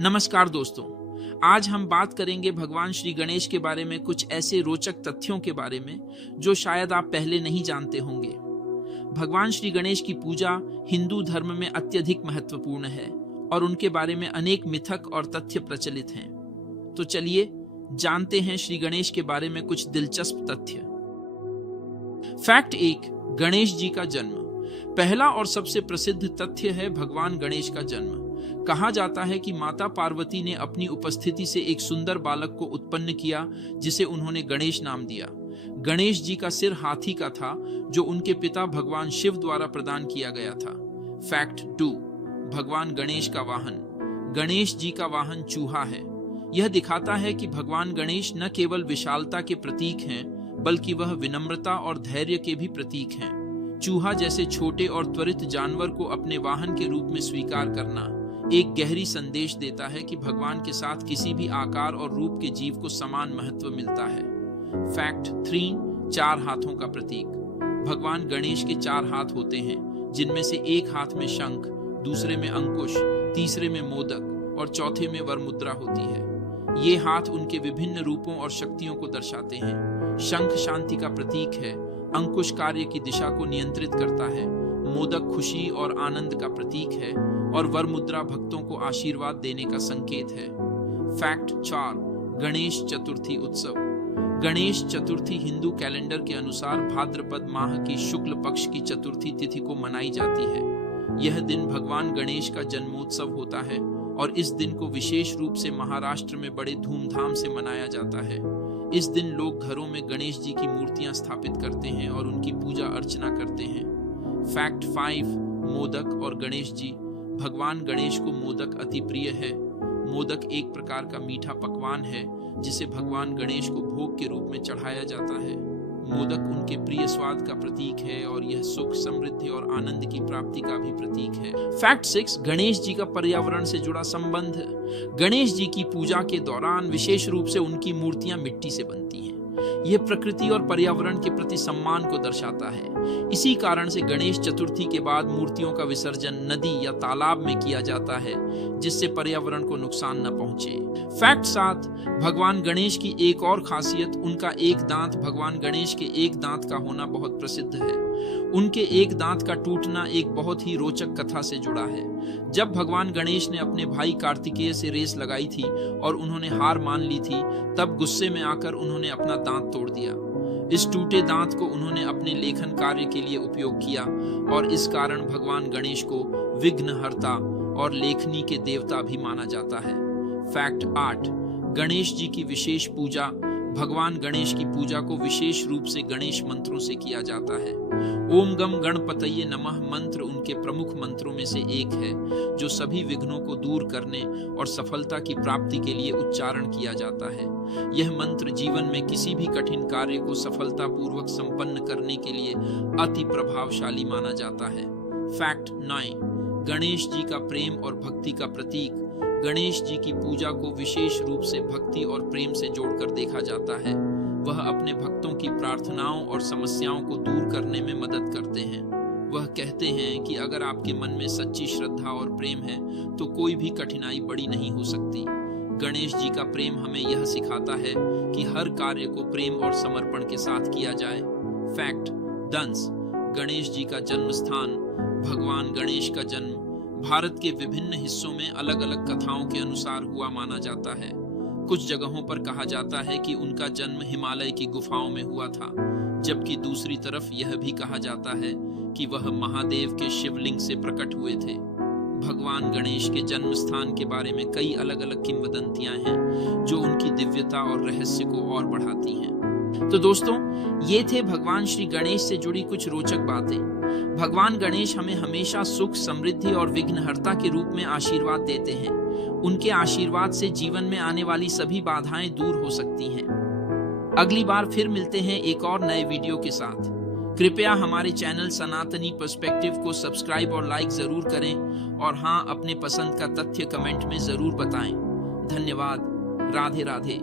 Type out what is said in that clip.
नमस्कार दोस्तों, आज हम बात करेंगे भगवान श्री गणेश के बारे में कुछ ऐसे रोचक तथ्यों के बारे में जो शायद आप पहले नहीं जानते होंगे। भगवान श्री गणेश की पूजा हिंदू धर्म में अत्यधिक महत्वपूर्ण है और उनके बारे में अनेक मिथक और तथ्य प्रचलित हैं। तो चलिए जानते हैं श्री गणेश के बारे में कुछ दिलचस्प तथ्य। फैक्ट 1, गणेश जी का जन्म। पहला और सबसे प्रसिद्ध तथ्य है भगवान गणेश का जन्म। कहा जाता है कि माता पार्वती ने अपनी उपस्थिति से एक सुंदर बालक को उत्पन्न किया जिसे उन्होंने गणेश नाम दिया। गणेश जी का सिर हाथी का था जो उनके पिता भगवान शिव द्वारा प्रदान किया गया था। फैक्ट 2, भगवान गणेश का वाहन। गणेश जी का वाहन चूहा है। यह दिखाता है कि भगवान गणेश न केवल विशालता के प्रतीक हैं बल्कि वह विनम्रता और धैर्य के भी प्रतीक हैं। चूहा जैसे छोटे और त्वरित जानवर को अपने वाहन के रूप में स्वीकार करना एक गहरी संदेश देता है कि भगवान के साथ किसी भी आकार और रूप के जीव को समान महत्व मिलता है। फैक्ट 3, 4 हाथों का प्रतीक। भगवान गणेश के 4 हाथ होते हैं जिनमें से एक हाथ में शंख, दूसरे में अंकुश, तीसरे में मोदक और चौथे में वरमुद्रा होती है। ये हाथ उनके विभिन्न रूपों और शक्तियों को दर्शाते हैं। शंख शांति का प्रतीक है, अंकुश कार्य की दिशा को नियंत्रित करता है, मोदक खुशी और आनंद का प्रतीक है और वरमुद्रा भक्तों को आशीर्वाद देने का संकेत है। फैक्ट 4, गणेश चतुर्थी उत्सव। गणेश चतुर्थी हिंदू कैलेंडर के अनुसार भाद्रपद माह की शुक्ल पक्ष की चतुर्थी तिथि को मनाई जाती है। यह दिन भगवान गणेश का जन्मोत्सव होता है और इस दिन को विशेष रूप से महाराष्ट्र में बड़े धूमधाम से मनाया जाता है। इस दिन लोग घरों में गणेश जी की मूर्तियां स्थापित करते हैं और उनकी पूजा अर्चना करते हैं। फैक्ट 5, मोदक और गणेश जी। भगवान गणेश को मोदक अति प्रिय है। मोदक एक प्रकार का मीठा पकवान है जिसे भगवान गणेश को भोग के रूप में चढ़ाया जाता है। मोदक उनके प्रिय स्वाद का प्रतीक है और यह सुख, समृद्धि और आनंद की प्राप्ति का भी प्रतीक है। फैक्ट 6, गणेश जी का पर्यावरण से जुड़ा संबंध। गणेश जी की पूजा के दौरान विशेष रूप से उनकी मूर्तियां मिट्टी से बनती हैं। यह प्रकृति और पर्यावरण के प्रति सम्मान को दर्शाता है। इसी कारण से गणेश चतुर्थी के बाद मूर्तियों का विसर्जन नदी या तालाब में किया जाता है जिससे पर्यावरण को नुकसान न पहुंचे। फैक्ट 7, भगवान गणेश की एक और खासियत उनका एक दांत। भगवान गणेश के एक दांत का होना बहुत प्रसिद्ध है। उनके एक दांत का टूटना एक बहुत ही रोचक कथा से जुड़ा है। जब भगवान गणेश ने अपने भाई कार्तिकेय से रेस लगाई थी और उन्होंने हार मान ली थी, तब गुस्से में आकर उन्होंने अपना दांत तोड़ दिया। इस टूटे दांत को उन्होंने अपने लेखन कार्य के लिए उपयोग किया और इस कारण भगवान गणेश को विघ्नहर्ता और लेखनी के देवता भी माना जाता है। फैक्ट 8, गणेश जी की विशेष पूजा। भगवान गणेश की पूजा को विशेष रूप से गणेश मंत्रों से किया जाता है। ओम गम गणपतये नमः मंत्र उनके प्रमुख मंत्रों में से एक है जो सभी विघ्नों को दूर करने और सफलता की प्राप्ति के लिए उच्चारण किया जाता है। यह मंत्र जीवन में किसी भी कठिन कार्य को सफलतापूर्वक संपन्न करने के लिए अति प्रभावशाली माना जाता है। फैक्ट 9, गणेश जी का प्रेम और भक्ति का प्रतीक। गणेश जी की पूजा को विशेष रूप से भक्ति और प्रेम से जोड़कर देखा जाता है। वह अपने भक्तों की प्रार्थनाओं और समस्याओं को दूर करने में मदद करते हैं। वह कहते हैं कि अगर आपके मन में सच्ची श्रद्धा और प्रेम है तो कोई भी कठिनाई बड़ी नहीं हो सकती। गणेश जी का प्रेम हमें यह सिखाता है कि हर कार्य को प्रेम और समर्पण के साथ किया जाए। फैक्ट 10, गणेश जी का जन्म स्थान। भगवान गणेश का जन्म भारत के विभिन्न हिस्सों में अलग अलग कथाओं के अनुसार हुआ माना जाता है। कुछ जगहों पर कहा जाता है कि उनका जन्म हिमालय की गुफाओं में हुआ था, जबकि दूसरी तरफ यह भी कहा जाता है कि वह महादेव के शिवलिंग से प्रकट हुए थे। भगवान गणेश के जन्म स्थान के बारे में कई अलग अलग किंवदंतियां हैं जो उनकी दिव्यता और रहस्य को और बढ़ाती हैं। तो दोस्तों, ये थे भगवान श्री गणेश से जुड़ी कुछ रोचक बातें। भगवान गणेश हमें हमेशा सुख, समृद्धि और विघ्नहर्ता के रूप में आशीर्वाद देते हैं। उनके आशीर्वाद से जीवन में आने वाली सभी बाधाएं दूर हो सकती हैं। अगली बार फिर मिलते हैं एक और नए वीडियो के साथ। कृपया हमारे चैनल सनातनी पर्सपेक्टिव को सब्सक्राइब और लाइक जरूर करें और हाँ, अपने पसंद का तथ्य कमेंट में जरूर बताएं। धन्यवाद। राधे राधे।